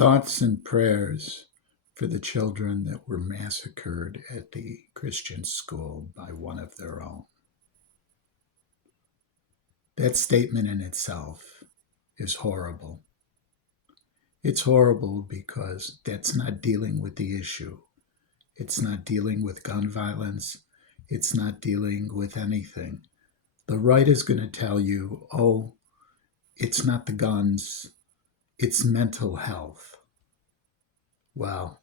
Thoughts and prayers for the children that were massacred at the Christian school by one of their own. That statement in itself is horrible. It's horrible because that's not dealing with the issue. It's not dealing with gun violence. It's not dealing with anything. The right is going to tell you, oh, it's not the guns, it's mental health. Well,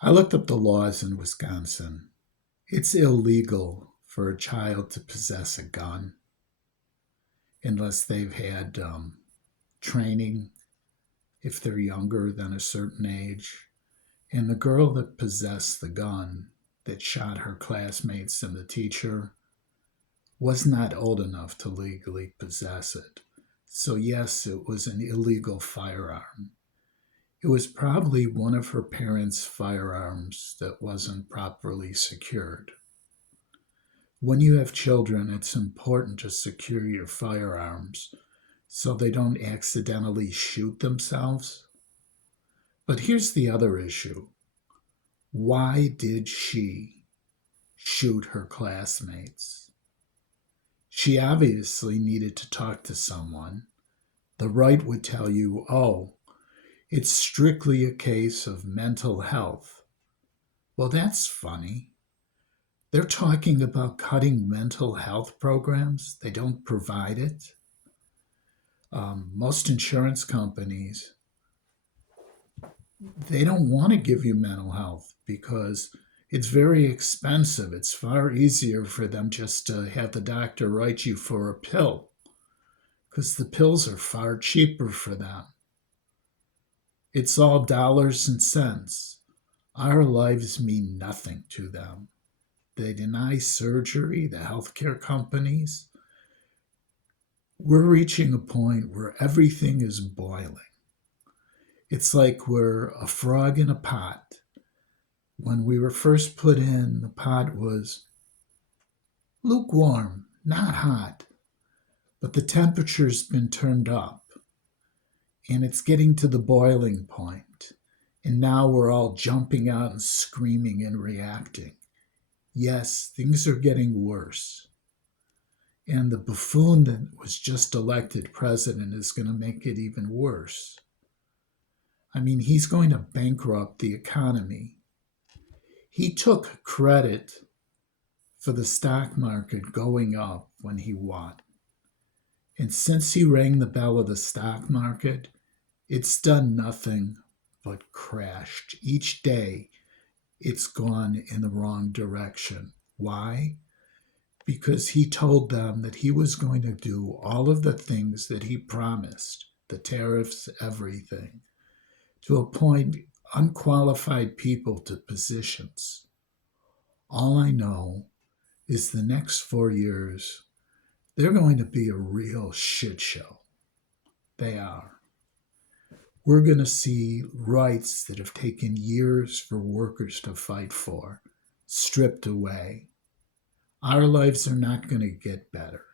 I looked up the laws in Wisconsin. It's illegal for a child to possess a gun unless they've had training if they're younger than a certain age. And the girl that possessed the gun that shot her classmates and the teacher was not old enough to legally possess it. So, yes, it was an illegal firearm. It was probably one of her parents' firearms that wasn't properly secured. When you have children, it's important to secure your firearms so they don't accidentally shoot themselves. But here's the other issue. Why did she shoot her classmates? She obviously needed to talk to someone. The right would tell you, oh, it's strictly a case of mental health. Well, that's funny. They're talking about cutting mental health programs. They don't provide it. Most insurance companies, they don't want to give you mental health because it's very expensive. It's far easier for them just to have the doctor write you for a pill because the pills are far cheaper for them. It's all dollars and cents. Our lives mean nothing to them. They deny surgery, the healthcare companies. We're reaching a point where everything is boiling. It's like we're a frog in a pot. When we were first put in, the pot was lukewarm, not hot, but the temperature's been turned up and it's getting to the boiling point. And now we're all jumping out and screaming and reacting. Yes, things are getting worse. And the buffoon that was just elected president is going to make it even worse. I mean, he's going to bankrupt the economy. He took credit for the stock market going up when he won. And since he rang the bell of the stock market, it's done nothing but crashed. Each day, it's gone in the wrong direction. Why? Because he told them that he was going to do all of the things that he promised, the tariffs, everything, to appoint unqualified people to positions. All I know is the next 4 years, they're going to be a real shit show. They are. We're going to see rights that have taken years for workers to fight for stripped away. Our lives are not going to get better.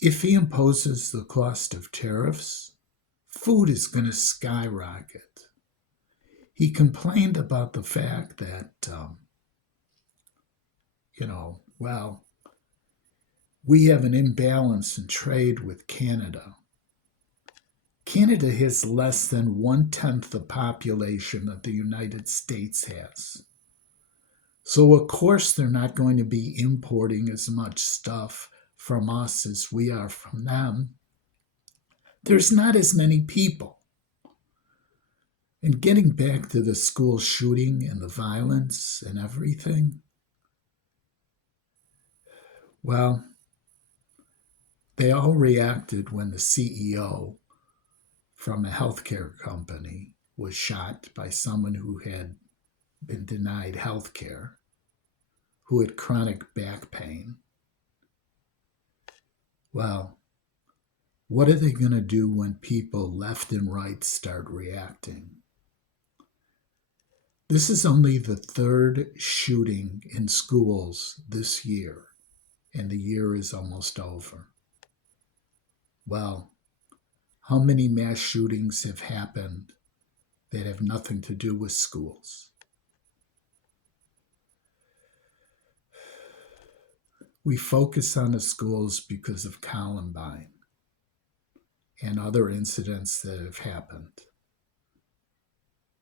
If he imposes the cost of tariffs, food is going to skyrocket. He complained about the fact that, we have an imbalance in trade with Canada. Canada has less than 1/10 the population that the United States has. So, of course, they're not going to be importing as much stuff from us as we are from them. There's not as many people. And getting back to the school shooting and the violence and everything, well, they all reacted when the CEO from a healthcare company was shot by someone who had been denied health care, who had chronic back pain. Well, what are they going to do when people left and right start reacting? This is only the third shooting in schools this year, and the year is almost over. Well, How many mass shootings have happened that have nothing to do with schools? We focus on the schools because of Columbine and other incidents that have happened.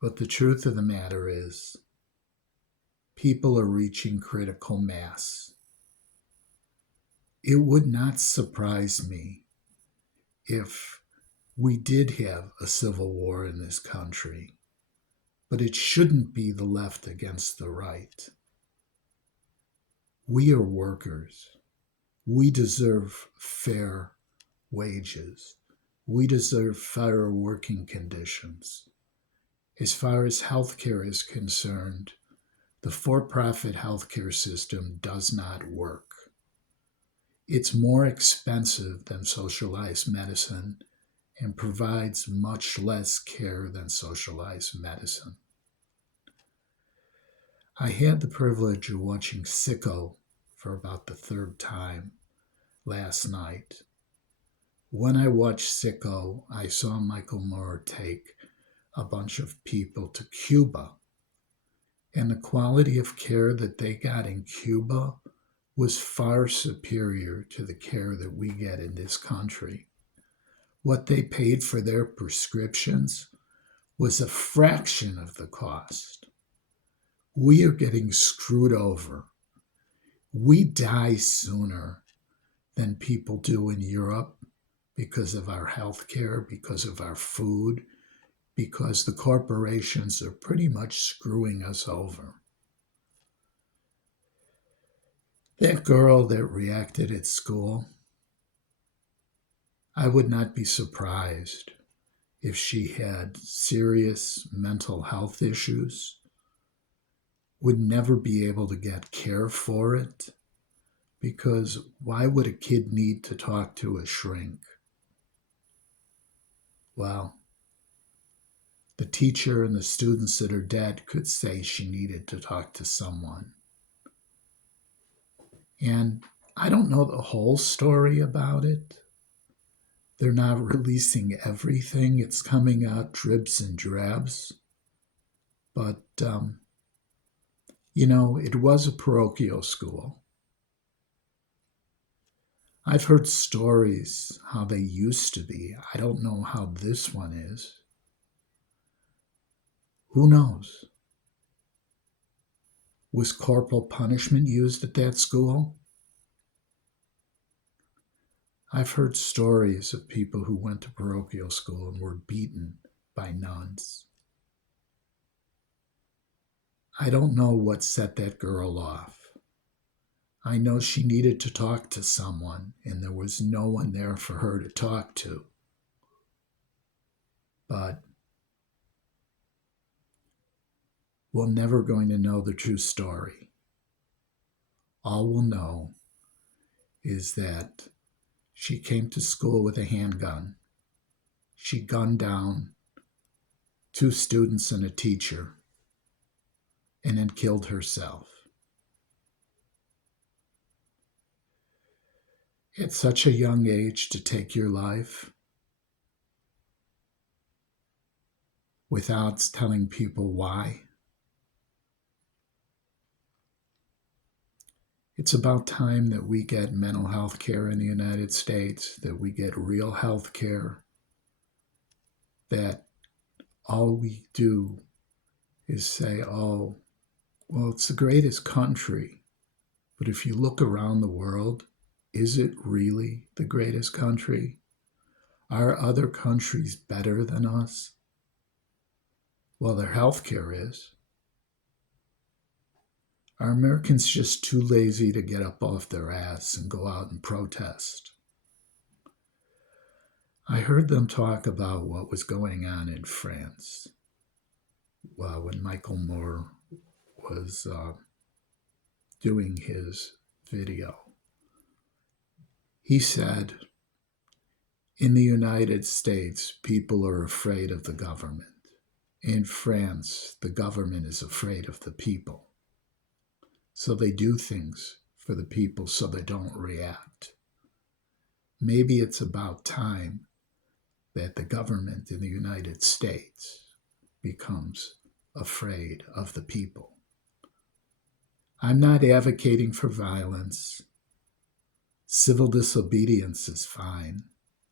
But the truth of the matter is, people are reaching critical mass. It would not surprise me if we did have a civil war in this country, but it shouldn't be the left against the right. We are workers. We deserve fair wages. We deserve fair working conditions. As far as healthcare is concerned, the for-profit healthcare system does not work. It's more expensive than socialized medicine and provides much less care than socialized medicine. I had the privilege of watching Sicko for about the third time last night. When I watched Sicko, I saw Michael Moore take a bunch of people to Cuba. And the quality of care that they got in Cuba was far superior to the care that we get in this country. What they paid for their prescriptions was a fraction of the cost. We are getting screwed over. We die sooner than people do in Europe because of our health care, because of our food, because the corporations are pretty much screwing us over. That girl that reacted at school, I would not be surprised if she had serious mental health issues, would never be able to get care for it, because why would a kid need to talk to a shrink? Well, the teacher and the students that are dead could say she needed to talk to someone. And I don't know the whole story about it. They're not releasing everything. It's coming out dribs and drabs. But, it was a parochial school. I've heard stories how they used to be. I don't know how this one is. Who knows? Was corporal punishment used at that school? I've heard stories of people who went to parochial school and were beaten by nuns. I don't know what set that girl off. I know she needed to talk to someone, and there was no one there for her to talk to. But we're never going to know the true story. All we'll know is that she came to school with a handgun. She gunned down 2 students and a teacher, and then killed herself. At such a young age to take your life without telling people why. It's about time that we get mental health care in the United States, that we get real health care, that all we do is say, oh, well, it's the greatest country. But if you look around the world, is it really the greatest country? Are other countries better than us? Well, their healthcare is. Are Americans just too lazy to get up off their ass and go out and protest? I heard them talk about what was going on in France when Michael Moore was doing his video. He said, in the United States, people are afraid of the government. In France, the government is afraid of the people. So they do things for the people so they don't react. Maybe it's about time that the government in the United States becomes afraid of the people. I'm not advocating for violence. Civil disobedience is fine.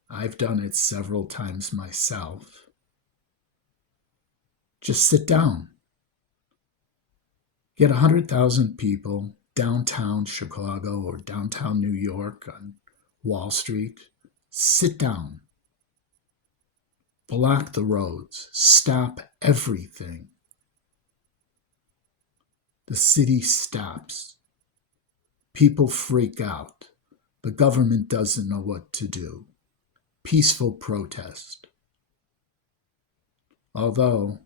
I've done it several times myself. Just sit down. Get 100,000 people downtown Chicago or downtown New York on Wall Street. Sit down. Block the roads. Stop everything. The city stops. People freak out. The government doesn't know what to do. Peaceful protest. Although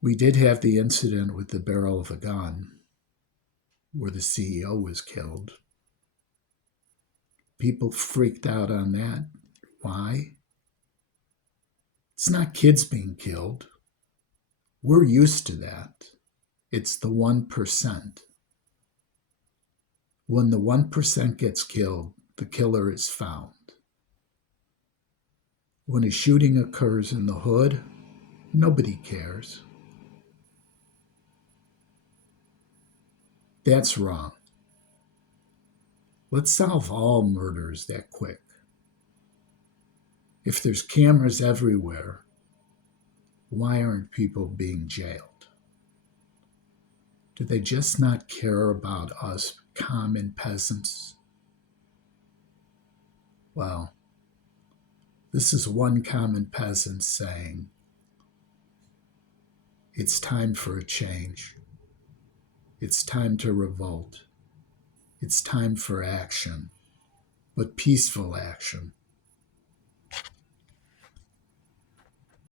we did have the incident with the barrel of a gun where the CEO was killed. People freaked out on that. Why? It's not kids being killed. We're used to that. It's the 1%. When the 1% gets killed, the killer is found. When a shooting occurs in the hood, nobody cares. That's wrong. Let's solve all murders that quick. If there's cameras everywhere, why aren't people being jailed? Do they just not care about us common peasants? Well, this is one common peasant saying, it's time for a change. It's time to revolt. It's time for action, but peaceful action.